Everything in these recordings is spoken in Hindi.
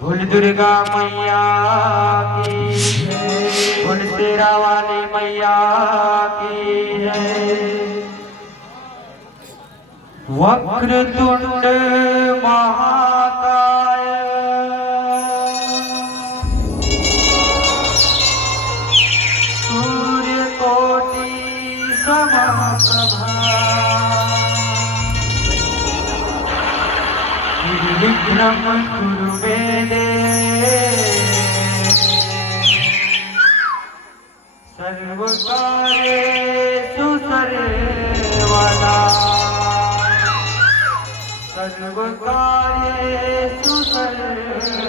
बोल दुर्गा मैया की, बोल शेरा वाली मैया की जय। वक्रतुंड महाकाय, सूर्यकोटि समप्रभा, निर्विघ्नं कुरु मे देव, सर्वकार्येषु सर्वदा, सर्वकार्येषु सर्वदा।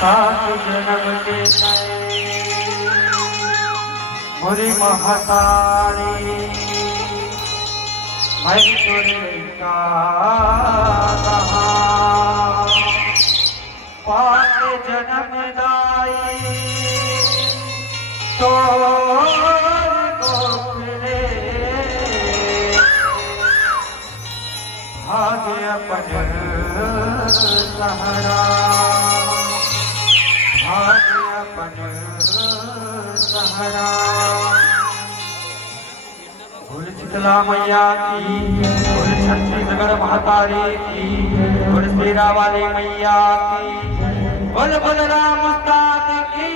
सात जन्म के मुरी महतारी, मैं तुरका पाँच जन्म दाई तो भाग्य अपन सहरा, भाग्य अपन सहरा। बोल शीतला मैया की, बोल छत्तीसगढ़ महतारी की, बोल शेरा वाली मैया की, बोल बलराम उस्ताद की।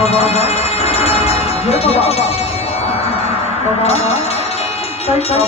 ये बाबा चल चल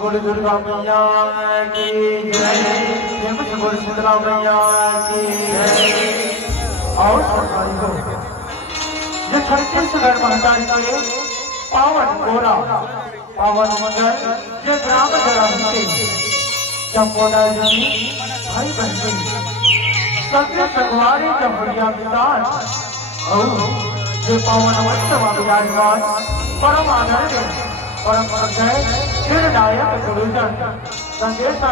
बोल दुर्गा मैया की जय, बोल शीतला मैया की जय। और सरकारी हो ये छत्तीसगढ़ महतारी के पावन गोरा पावन मंगल ये ग्राम जराही के चंपोदा जी भाई बहन सबके सगवारी जमुरिया विदान और ये पावन वंशवा विराजमान परम आदरणीय परम प्रगय निर्णायक गुरुजन संदेशा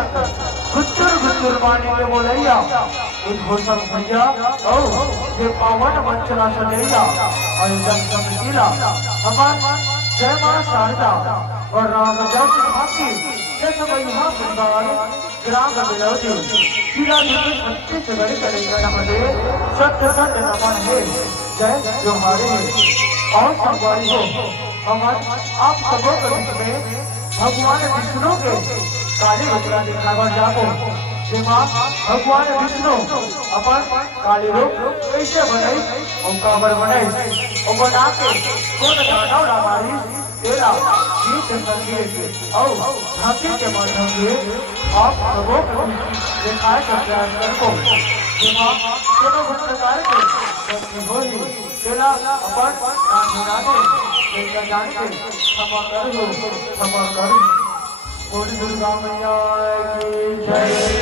गुच्चुर गुच्चुर वाणी के बोलैया उद्घोषक भैया और ये पावन वंचना सदैया आयोजन समितिला हमार जय मां शारदा और राम जस भाती जस महिमा बृंदावन ग्राम बिलौदी शिला जी छत्तीसगढ़ कलेगढ़ मध्ये सत्य सत्य नमन है जय जोहारे और संगवारी हो हमार आप सबों के बीच में भगवान विष्णु के काली रुद्रा दिखावा जाको जेमा भगवान विष्णु अपन काली रूप कैसे बनाई और काबर बनाई और बना के कौन गाना हमारी तेरा गीत संगीत और झांकी के माध्यम से आप सबों को दिखाए करते हैं को जेमा दोनों प्रकार के होली तेरा अपन राधे जान के क्षमा कर बोल दुर्गा मैया की जय।